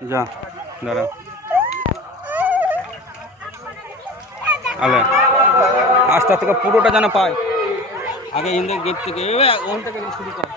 যা দাঁড়া আলে আস্তে আস্তে পুরোটা যেন পায় আগে ইন্দের গেট থেকে ওখান থেকে শুরু কর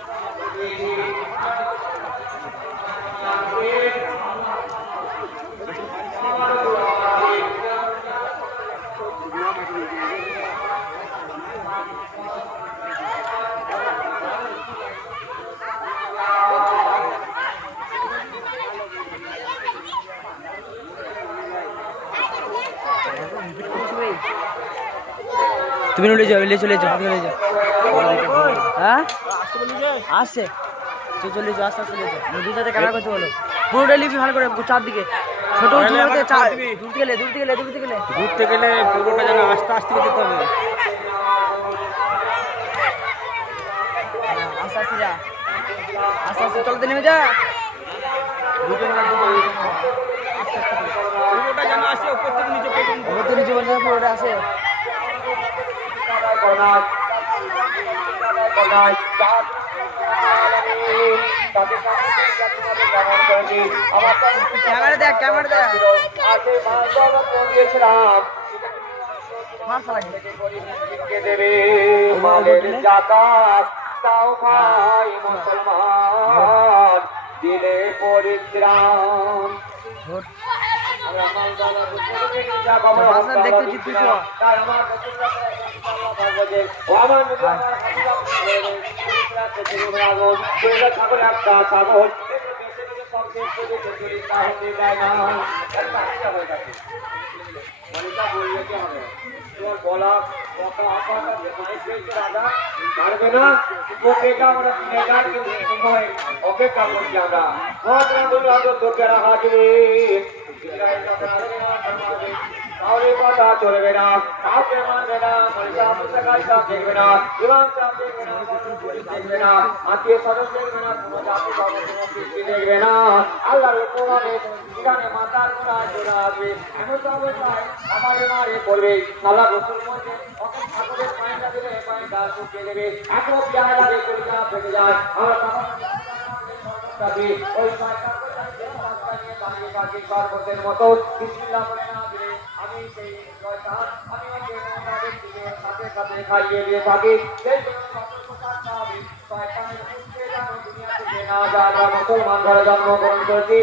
তুমি চলে যাও চলে যাও হ্যাঁ আসছে চলে যাও আস্তে চলে যাও নদীর সাথে ক্যামেরা করতে বলো পুরোটা লিপি ভালো করে চারদিকে ছোট দূরতে গেলে পুরোটা যেন আস্তে আস্তে যেতে হবে আস্তে আস্তে যা আস্তে আস্তে চলতে নেমে যা পুরোটা যেন আসে উপর থেকে নিচে পর্যন্ত পুরোটা আসে ক্যামেরা দেখ মুসলমান দিলে পরিত্রাণ দেখতে অপেক্ষা করছি আমরা তাহলে কথা চলবে না কাউকে মানবে না দেখবে না দেখবে না আত্মীয় স্বজন দেখবে না কোনো জাতি দেখবে না আল্লাহর কোরআনে সেখানে মাতার গোড়া জোড়া আসবে এমন তো অবস্থায় আমারে মারে করবে আল্লাহ রসুল মধ্যে অত ঠাকুরের পায়টা দিলে পায়টা শুকিয়ে দেবে এত পেয়ারা রেখে ফেলে যায় আমরা ওই পায়টা মতো বিসমিল্লাহ বলে না দিলে আমি সেই আমি সাথে সাথে খাইয়ে দিয়ে থাকি সেই দুনিয়া থেকে না যারা মুসলমান ঘরে জন্মগ্রহণ করেছি